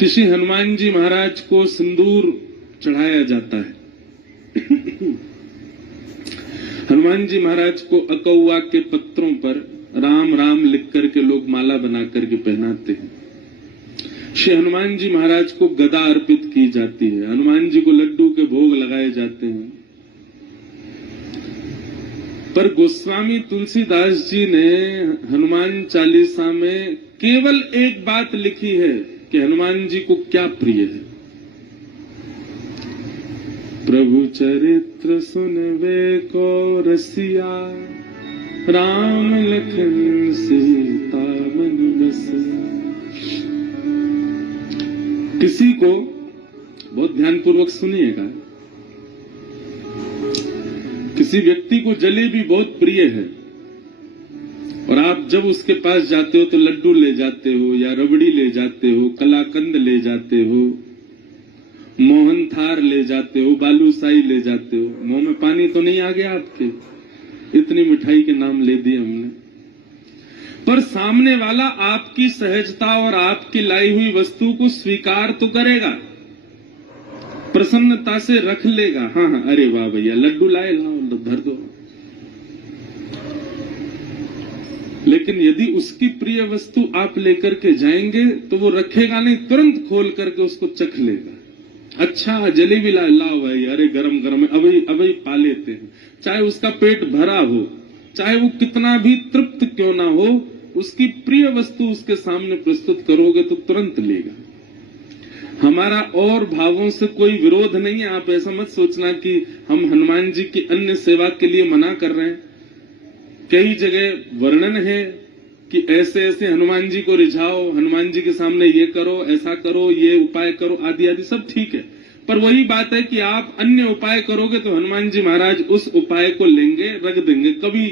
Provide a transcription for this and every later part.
किसी हनुमान जी महाराज को सिंदूर चढ़ाया जाता है। हनुमान जी महाराज को अकौआ के पत्रों पर राम राम लिख करके लोग माला बना करके पहनाते हैं। श्री हनुमान जी महाराज को गदा अर्पित की जाती है। हनुमान जी को लड्डू के भोग लगाए जाते हैं। पर गोस्वामी तुलसीदास जी ने हनुमान चालीसा में केवल एक बात लिखी है कि हनुमान जी को क्या प्रिय है। प्रभु चरित्र सुनवे को रसिया, राम लखन सीता मन बसिया। किसी को बहुत ध्यानपूर्वक सुनिएगा, किसी व्यक्ति को जलेबी बहुत प्रिय है और आप जब उसके पास जाते हो तो लड्डू ले जाते हो या रबड़ी ले जाते हो, कलाकंद ले जाते हो, मोहन थार ले जाते हो, बालूशाही ले जाते हो। मुंह में पानी तो नहीं आ गया आपके? इतनी मिठाई के नाम ले दिए हमने। पर सामने वाला आपकी सहजता और आपकी लाई हुई वस्तु को स्वीकार तो करेगा, प्रसन्नता से रख लेगा। हाँ हाँ, अरे वाह भैया लड्डू लाए, लाओ धर दो। लेकिन यदि उसकी प्रिय वस्तु आप लेकर के जाएंगे तो वो रखेगा नहीं, तुरंत खोल करके उसको चख लेगा। अच्छा जलेबी लाओ भाई, अरे गरम गरम है, अभी पा लेते हैं। चाहे उसका पेट भरा हो, चाहे वो कितना भी तृप्त क्यों ना हो, उसकी प्रिय वस्तु उसके सामने प्रस्तुत करोगे तो तुरंत लेगा। हमारा और भावों से कोई विरोध नहीं है। आप ऐसा मत सोचना कि हम हनुमान जी की अन्य सेवा के लिए मना कर रहे हैं। कई जगह वर्णन है कि ऐसे ऐसे हनुमान जी को रिझाओ, हनुमान जी के सामने ये करो, ऐसा करो, ये उपाय करो, आदि आदि सब ठीक है। पर वही बात है कि आप अन्य उपाय करोगे तो हनुमान जी महाराज उस उपाय को लेंगे, रख देंगे। कभी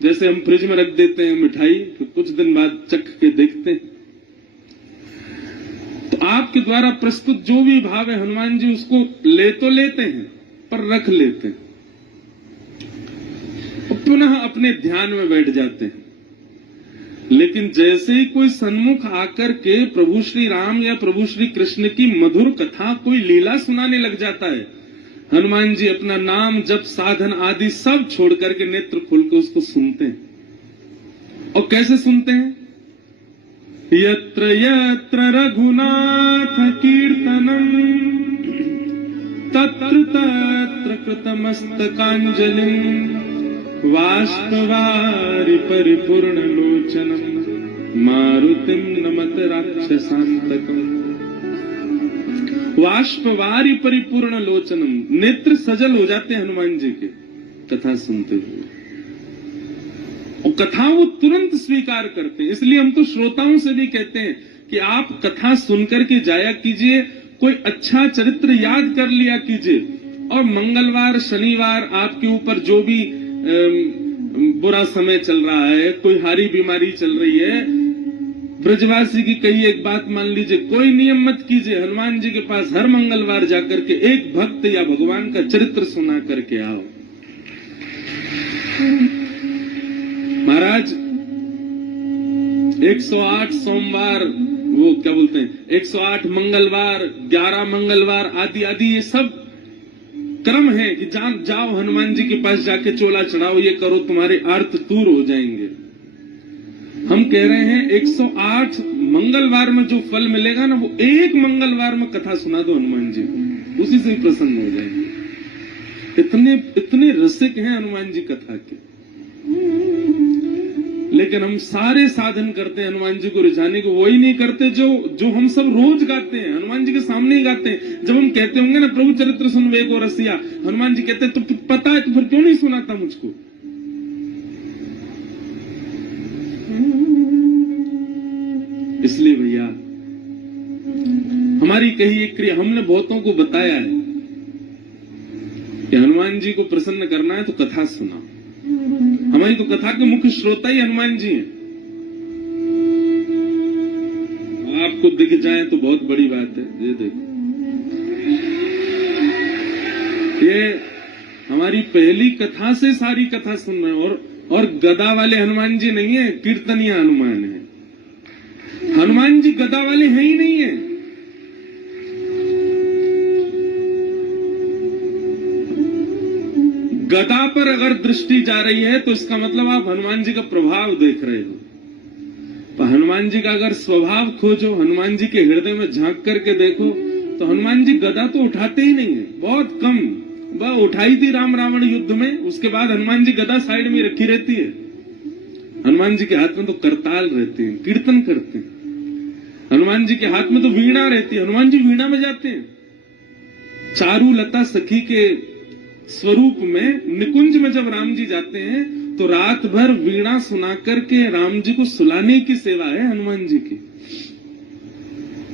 जैसे हम फ्रिज में रख देते हैं मिठाई, फिर कुछ दिन बाद चख के देखते हैं। तो आपके द्वारा प्रस्तुत जो भी भाव है, हनुमान जी उसको ले तो लेते हैं पर रख लेते हैं और पुनः अपने ध्यान में बैठ जाते हैं। लेकिन जैसे ही कोई सन्मुख आकर के प्रभु श्री राम या प्रभु श्री कृष्ण की मधुर कथा, कोई लीला सुनाने लग जाता है, हनुमान जी अपना नाम जप साधन आदि सब छोड़ करके नेत्र खोल के उसको सुनते हैं। और कैसे सुनते हैं? यत्र यत्र रघुनाथ कीर्तनम तत्र तत्र कृतमस्तकांजलिं वाष्पवारि परिपूर्ण लोचनम मारुतिम नमत राक्षसांतकम। वाष्पवारि परिपूर्ण लोचनम, नेत्र सजल हो जाते हैं हनुमान जी के कथा सुनते हुए, और कथा वो तुरंत स्वीकार करते हैं। इसलिए हम तो श्रोताओं से भी कहते हैं कि आप कथा सुनकर के जाया कीजिए, कोई अच्छा चरित्र याद कर लिया कीजिए, और मंगलवार शनिवार आपके ऊपर जो भी बुरा समय चल रहा है, कोई हारी बीमारी चल रही है, ब्रजवासी की कही एक बात मान लीजिए, कोई नियम मत कीजिए, हनुमान जी के पास हर मंगलवार जाकर के एक भक्त या भगवान का चरित्र सुना करके आओ। महाराज 108 सोमवार, वो क्या बोलते हैं, 108 मंगलवार, 11 मंगलवार आदि आदि, ये सब क्रम है कि जाओ हनुमान जी के पास जाके चोला चढ़ाओ, ये करो, तुम्हारे आर्त दूर हो जाएंगे। हम कह रहे हैं 108 मंगलवार में जो फल मिलेगा ना, वो एक मंगलवार में कथा सुना दो हनुमान जी को, उसी से ही प्रसन्न हो जाएंगे। इतने रसिक हैं हनुमान जी कथा के। लेकिन हम सारे साधन करते हैं हनुमान जी को रिझाने को, वही नहीं करते जो हम सब रोज गाते हैं, हनुमान जी के सामने ही गाते हैं। जब हम कहते होंगे ना प्रभु चरित्र सुन वे को रसिया, हनुमान जी कहते हैं तो पता है तो फिर क्यों नहीं सुनाता मुझको? इसलिए भैया हमारी कही एक क्रिया, हमने बहुतों को बताया है कि हनुमान जी को प्रसन्न करना है तो कथा सुनाओ। हमारी तो कथा के मुख्य श्रोता ही हनुमान जी हैं। आपको दिख जाए तो बहुत बड़ी बात है। ये देखो, ये हमारी पहली कथा से सारी कथा सुन रहे हैं, और गदा वाले हनुमान जी नहीं है, कीर्तनिया हनुमान है। हनुमान जी गदा वाले हैं ही नहीं है। गदा पर अगर दृष्टि जा रही है तो इसका मतलब आप हनुमान जी का प्रभाव देख रहे हो। तो हनुमान जी का अगर स्वभाव खोजो, हनुमान जी के हृदय में झांक करके देखो, तो हनुमान जी गदा तो उठाते ही नहीं है, बहुत कम। वह उठाई थी राम रावण युद्ध में, उसके बाद हनुमान जी गदा साइड में रखी रहती है। हनुमान जी के हाथ में तो करताल रहते हैं, कीर्तन करते हैं। हनुमान जी के हाथ में तो वीणा रहती है, हनुमान जी वीणा बजाते हैं। चारू लता सखी के स्वरूप में निकुंज में जब राम जी जाते हैं तो रात भर वीणा सुना करके राम जी को सुलाने की सेवा है हनुमान जी की।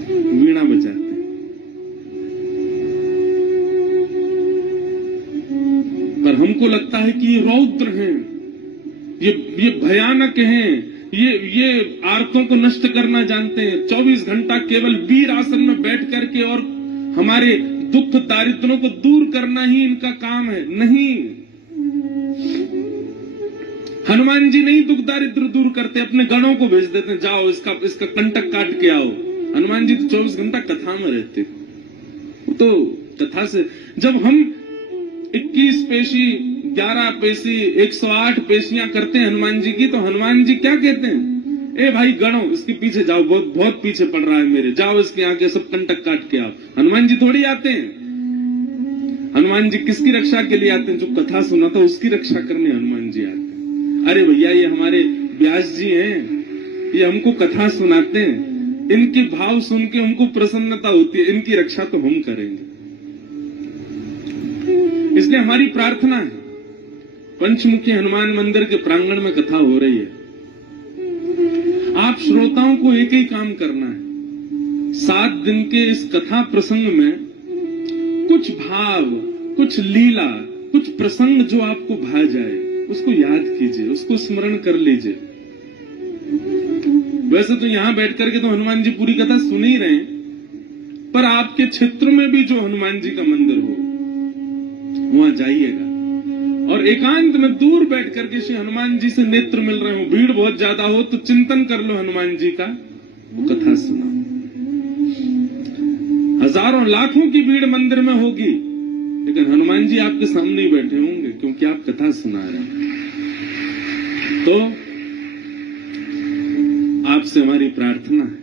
वीणा बजाते हैं। पर हमको लगता है कि ये रौद्र हैं, ये भयानक हैं, ये आर्तों को नष्ट करना जानते हैं। 24 घंटा केवल वीर आसन में बैठ करके और हमारे दुख दारिद्रों को दूर करना ही इनका काम है। नहीं, हनुमान जी नहीं दुख दारिद्र दूर करते, अपने गणों को भेज देते हैं, जाओ इसका कंटक काट के आओ। हनुमान जी तो 24 घंटा कथा में रहते। तो कथा से जब हम 21 पेशी 11 पेशी 108 पेशियां करते हैं हनुमान जी की, तो हनुमान जी क्या कहते हैं? ए भाई गणो, इसके पीछे जाओ, बहुत पीछे पड़ रहा है मेरे, जाओ इसके आगे सब कंटक काट के आओ। हनुमान जी थोड़ी आते हैं। हनुमान जी किसकी रक्षा के लिए आते हैं? जो कथा सुना था उसकी रक्षा करने हनुमान जी आते हैं। अरे भैया, ये हमारे व्यास जी हैं, ये हमको कथा सुनाते हैं, इनके भाव सुन के हमको प्रसन्नता होती है, इनकी रक्षा तो हम करेंगे। इसलिए हमारी प्रार्थना है, पंचमुखी हनुमान मंदिर के प्रांगण में कथा हो रही है, आप श्रोताओं को एक ही काम करना है। 7 दिन के इस कथा प्रसंग में कुछ भाव, कुछ लीला, कुछ प्रसंग जो आपको भा जाए उसको याद कीजिए, उसको स्मरण कर लीजिए। वैसे तो यहां बैठ करके तो हनुमान जी पूरी कथा सुन ही रहे हैं, पर आपके क्षेत्र में भी जो हनुमान जी का मंदिर हो वहां जाइएगा और एकांत में दूर बैठ करके श्री हनुमान जी से नेत्र मिल रहे हो, भीड़ बहुत ज्यादा हो तो चिंतन कर लो हनुमान जी का, वो कथा सुनाओ। हजारों लाखों की भीड़ मंदिर में होगी, लेकिन हनुमान जी आपके सामने ही बैठे होंगे क्योंकि आप कथा सुना रहे हैं। तो आपसे हमारी प्रार्थना है,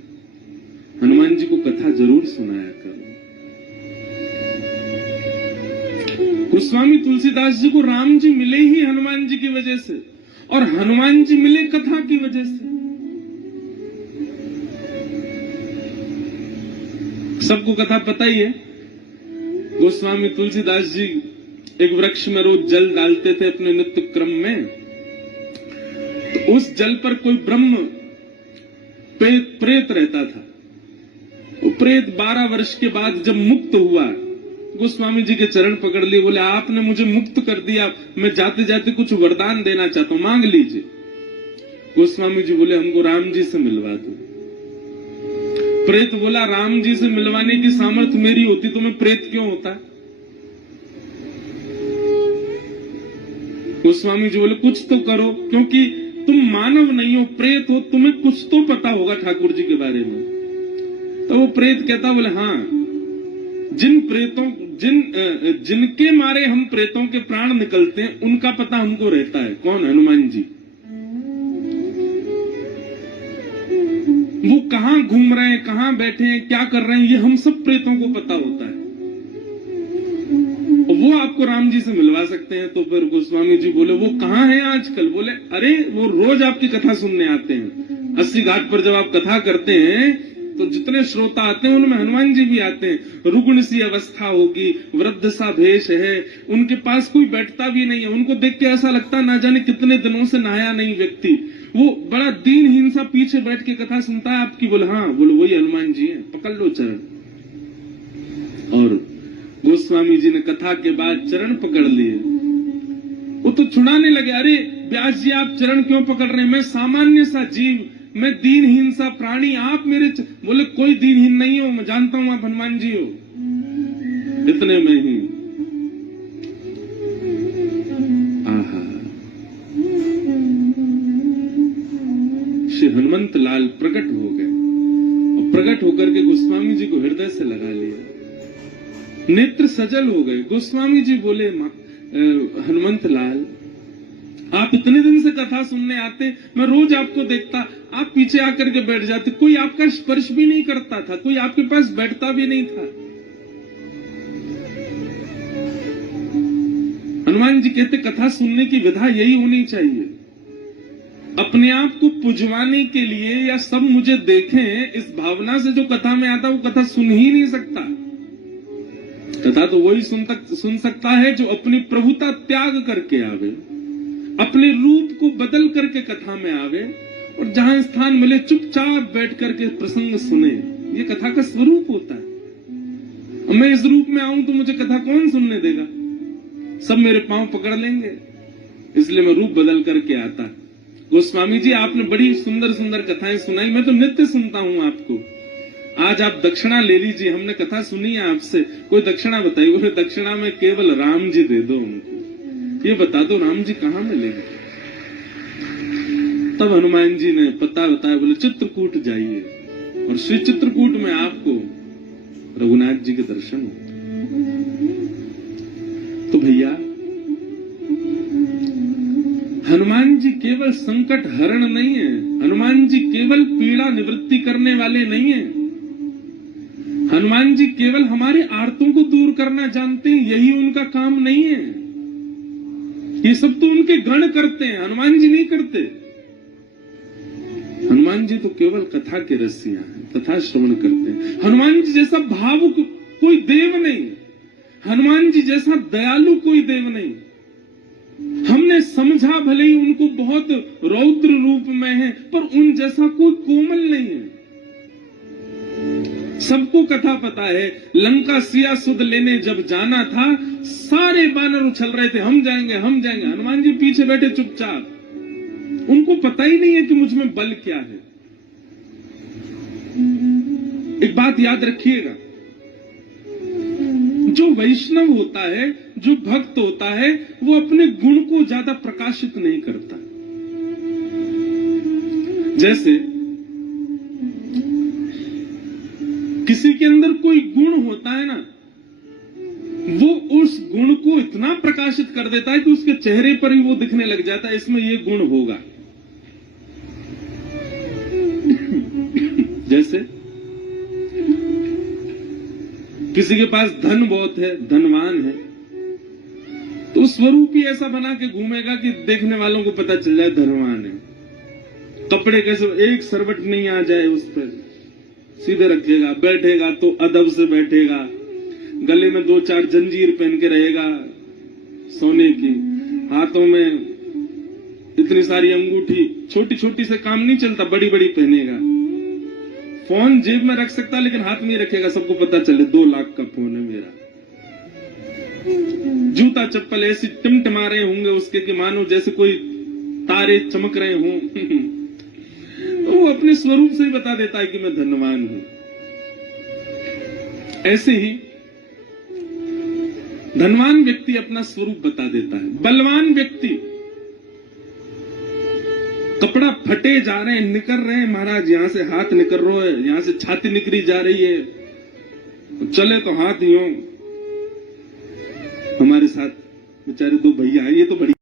हनुमान जी को कथा जरूर सुनाया करो। गोस्वामी तुलसीदास जी को राम जी मिले ही हनुमान जी की वजह से, और हनुमान जी मिले कथा की वजह से। सबको कथा पता ही है। गोस्वामी तुलसीदास जी एक वृक्ष में रोज जल डालते थे अपने नित्य क्रम में, तो उस जल पर कोई ब्रह्म प्रेत रहता था। वो प्रेत 12 वर्ष के बाद जब मुक्त हुआ, गोस्वामी जी के चरण पकड़ लिए, बोले आपने मुझे मुक्त कर दिया, मैं जाते जाते कुछ वरदान देना चाहता हूं, मांग लीजिए। गोस्वामी जी बोले हमको राम जी से मिलवा दो। प्रेत बोला राम जी से मिलवाने की सामर्थ्य मेरी होती तो मैं प्रेत क्यों होता? गोस्वामी जी बोले कुछ तो करो, क्योंकि तुम मानव नहीं हो, प्रेत हो, तुम्हें कुछ तो पता होगा ठाकुर जी के बारे में। तो वो प्रेत कहता, बोले हाँ, जिनके मारे हम प्रेतों के प्राण निकलते हैं उनका पता हमको रहता है। कौन? हनुमान जी। वो कहां घूम रहे हैं, कहां बैठे हैं, क्या कर रहे हैं, ये हम सब प्रेतों को पता होता है। वो आपको राम जी से मिलवा सकते हैं। तो फिर गोस्वामी जी बोले वो कहां है आजकल? बोले अरे वो रोज आपकी कथा सुनने आते हैं। 80 घाट पर जब आप कथा करते हैं तो जितने श्रोता आते हैं उनमें हनुमान जी भी आते हैं। रुग्ण सी अवस्था होगी, वृद्ध सा भेष है, उनके पास कोई बैठता भी नहीं है, उनको देख के ऐसा लगता ना जाने कितने दिनों से नहाया नहीं व्यक्ति, वो बड़ा दीनहीन सा पीछे बैठ के कथा सुनता है आपकी। बोले हाँ, बोले वही हनुमान जी है, पकड़ लो चरण। और गोस्वामी जी ने कथा के बाद चरण पकड़ लिए। वो तो छुड़ाने लगे, अरे व्यास जी आप चरण क्यों पकड़ रहे हैं, मैं सामान्य सा जीव, मैं दीनहीन सा प्राणी, आप मेरे बोले कोई दीनहीन नहीं हो, मैं जानता हूं आप हनुमान जी हो। इतने में ही आहा, श्री हनुमंत लाल प्रकट हो गए और प्रकट होकर के गोस्वामी जी को हृदय से लगा लिया। नेत्र सजल हो गए। गोस्वामी जी बोले हनुमंत लाल, आप इतने दिन से कथा सुनने आते, मैं रोज आपको देखता, आप पीछे आकर के बैठ जाते, कोई आपका स्पर्श भी नहीं करता था, कोई आपके पास बैठता भी नहीं था। हनुमान जी कहते कथा सुनने की विधा यही होनी चाहिए। अपने आप को पुजवाने के लिए या सब मुझे देखें इस भावना से जो कथा में आता वो कथा सुन ही नहीं सकता। कथा तो वही सुन सकता है जो अपनी प्रभुता त्याग करके आवे, अपने रूप को बदल करके कथा में आवे और जहां स्थान मिले चुपचाप बैठ करके प्रसंग सुने। ये कथा का स्वरूप होता है। अब मैं इस रूप में आऊं तो मुझे कथा कौन सुनने देगा? सब मेरे पांव पकड़ लेंगे, इसलिए मैं रूप बदल करके आता। गोस्वामी जी आपने बड़ी सुंदर सुंदर कथाएं सुनाई, मैं तो नित्य सुनता हूं आपको। आज आप दक्षिणा ले लीजिए, हमने कथा सुनी है आपसे, कोई दक्षिणा बताइए। बोले दक्षिणा में केवल राम जी दे दो उनको, ये बता दो राम जी कहाँ मिलेंगे। तब हनुमान जी ने पता बताया, बोले चित्रकूट जाइए और श्री चित्रकूट में आपको रघुनाथ जी के दर्शन हो। तो भैया हनुमान जी केवल संकट हरण नहीं है, हनुमान जी केवल पीड़ा निवृत्ति करने वाले नहीं है, हनुमान जी केवल हमारे आर्तों को दूर करना जानते हैं, यही उनका काम नहीं है। ये सब तो उनके गण करते हैं, हनुमान जी नहीं करते। हनुमान जी तो केवल कथा के रसिया हैं, कथा श्रवण करते हैं। हनुमान जी जैसा भावुक कोई देव नहीं, हनुमान जी जैसा दयालु कोई देव नहीं। हमने समझा भले ही उनको बहुत रौद्र रूप में है, पर उन जैसा कोई कोमल नहीं है। सबको कथा पता है, लंका सिया सुध लेने जब जाना था, सारे बानर उछल रहे थे, हम जाएंगे हम जाएंगे। हनुमान जी पीछे बैठे चुपचाप, उनको पता ही नहीं है कि मुझ में बल क्या है। एक बात याद रखिएगा, जो वैष्णव होता है, जो भक्त होता है, वो अपने गुण को ज्यादा प्रकाशित नहीं करता। जैसे किसी के अंदर कोई गुण होता है ना, वो उस गुण को इतना प्रकाशित कर देता है कि उसके चेहरे पर ही वो दिखने लग जाता है, इसमें ये गुण होगा। जैसे किसी के पास धन बहुत है, धनवान है, तो स्वरूप ही ऐसा बना के घूमेगा कि देखने वालों को पता चल जाए धनवान है। कपड़े कैसे, एक सरवट नहीं आ जाए उस पर, सीधे रखेगा, बैठेगा तो अदब से बैठेगा, गले में 2-4 जंजीर पहन के रहेगा सोने की, हाथों में इतनी सारी अंगूठी, छोटी छोटी से काम नहीं चलता, बड़ी बड़ी पहनेगा। फोन जेब में रख सकता लेकिन हाथ में रखेगा, सबको पता चले 2 लाख का फोन है मेरा। जूता चप्पल ऐसी टिमटिमा रहे होंगे उसके कि मानो जैसे कोई तारे चमक रहे हों। तो वो अपने स्वरूप से ही बता देता है कि मैं धनवान हूं। ऐसे ही धनवान व्यक्ति अपना स्वरूप बता देता है। बलवान व्यक्ति, कपड़ा फटे जा रहे हैं, निकल रहे हैं, महाराज यहां से हाथ निकल रहा है, यहां से छाती निकली जा रही है, चले तो हाथ यूं। हमारे साथ बेचारे 2 भैया हैं, ये तो बड़ी